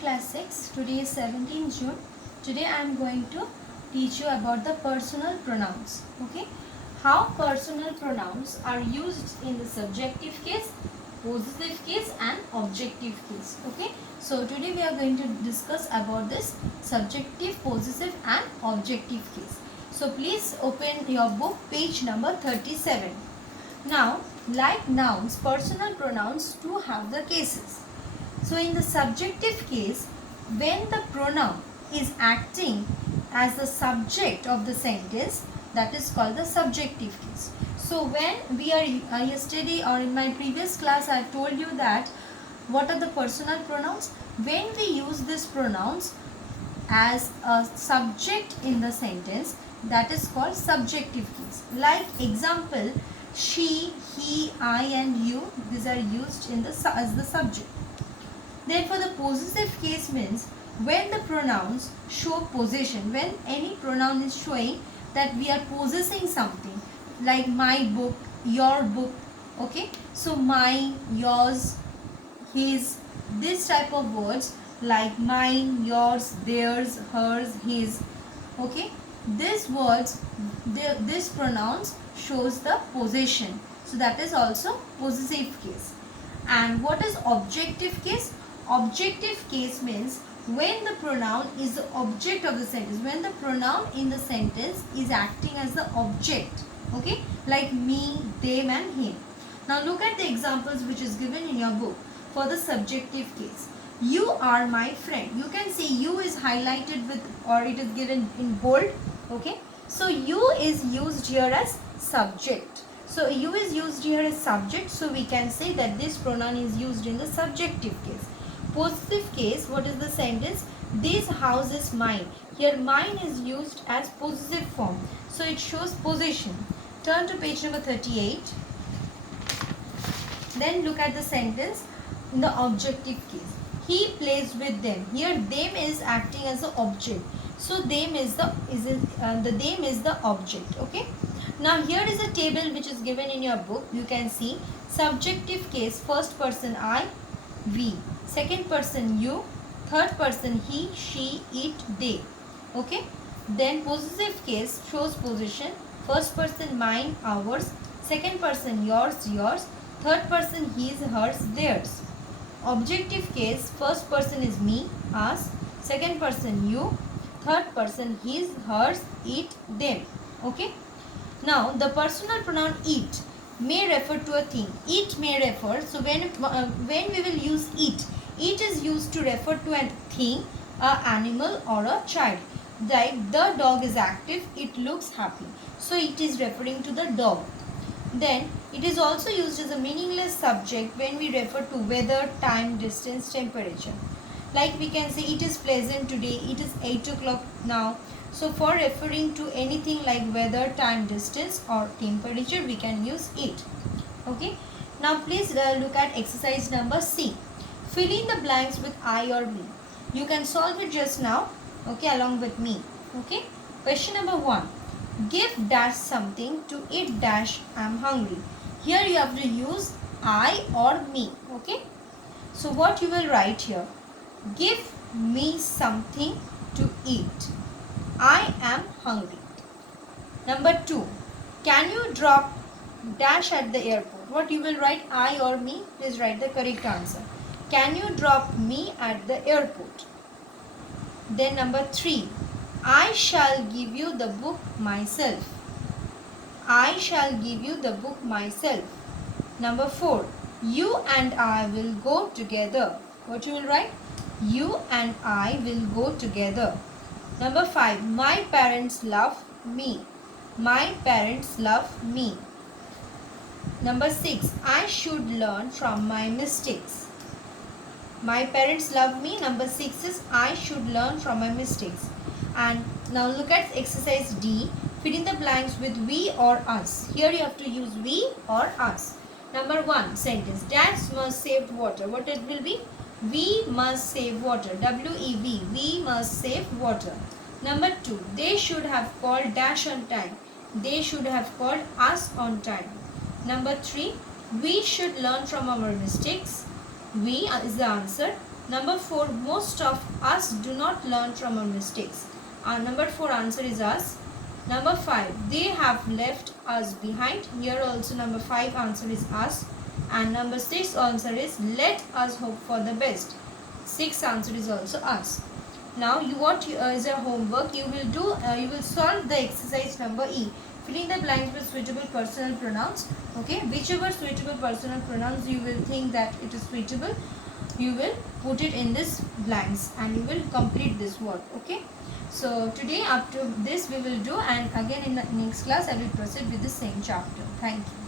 class 6. Today is 17 June. Today I am going to teach you about the personal pronouns. Okay, how personal pronouns are used in the subjective case, possessive case and objective case. Okay, so today we are going to discuss about this subjective, possessive and objective case. So please open your book, page number 37. Now, like nouns, personal pronouns do have the cases. So in the subjective case, when the pronoun is acting as the subject of the sentence, that is called the subjective case. So when we are yesterday or in my previous class, I told you that what are the personal pronouns? When we use these pronouns as a subject in the sentence, that is called subjective case. Like example, she, he, I and you, these are used in the as the subject. Therefore, the possessive case means when the pronouns show possession, when any pronoun is showing that we are possessing something, like my book, your book, okay. So mine, yours, his, this type of words like mine, yours, theirs, hers, his, okay. These words, this pronouns shows the possession. So that is also possessive case. And what is objective case? Objective case means when the pronoun is the object of the sentence, when the pronoun in the sentence is acting as the object, okay, like me, them and him. Now look at the examples which is given in your book for the subjective case. You are my friend. You can see you is highlighted with, or it is given in bold, okay. So you is used here as subject. So you is used here as subject, so we can say that this pronoun is used in the subjective case. Possessive case, what is the sentence? This house is mine. Here mine is used as possessive form, so it shows possession. Turn to page number 38. Then look at the sentence in the objective case. He plays with them. Here them is acting as the object, so them is the them is the object, okay. Now here is a table which is given in your book. You can see subjective case, first person I, we, second person you, third person he, she, it, they, okay. Then possessive case shows possession, first person mine, ours, second person yours, third person his, hers, theirs. Objective case, first person is me, us, second person you, third person his, hers, it, them, okay. Now the personal pronoun it may refer to a thing. It may refer, so when we will use it is used to refer to a thing, an animal or a child. Like the dog is active, it looks happy, so it is referring to the dog. Then it is also used as a meaningless subject when we refer to weather, time, distance, temperature. Like we can say it is pleasant today, it is 8 o'clock now. So for referring to anything like weather, time, distance or temperature, we can use it, okay. Now please look at exercise number C. Fill in the blanks with I or me. You can solve it just now, okay, along with me, okay. Question number 1. Give dash something to eat dash I am hungry. Here you have to use I or me, okay. So what you will write here? Give me something to eat. I am hungry. Number 2. Can you drop dash at the airport? What you will write, I or me? Please write the correct answer. Can you drop me at the airport? Then number 3. I shall give you the book myself. I shall give you the book myself. Number 4. You and I will go together. What you will write? You and I will go together. Number 5. My parents love me. My parents love me. Number 6. I should learn from my mistakes. My parents love me. Number 6 is I should learn from my mistakes. And now look at exercise D. Fill in the blanks with we or us. Here you have to use we or us. Number 1 sentence. Dash must save water. What it will be? We must save water. W-E-V. We must save water. Number 2. They should have called dash on time. They should have called us on time. Number 3. We should learn from our mistakes. We is the answer. Number 4, most of us do not learn from our mistakes. Number 4 answer is us. Number 5, they have left us behind. Here also number 5 answer is us. And number 6 answer is let us hope for the best. 6 answer is also us. Now what is your homework? You will do. You will solve the exercise number E. Filling the blanks with suitable personal pronouns. Okay, whichever suitable personal pronouns you will think that it is suitable, you will put it in this blanks and you will complete this work. Okay, so today up to this we will do, and again in the next class I will proceed with the same chapter. Thank you.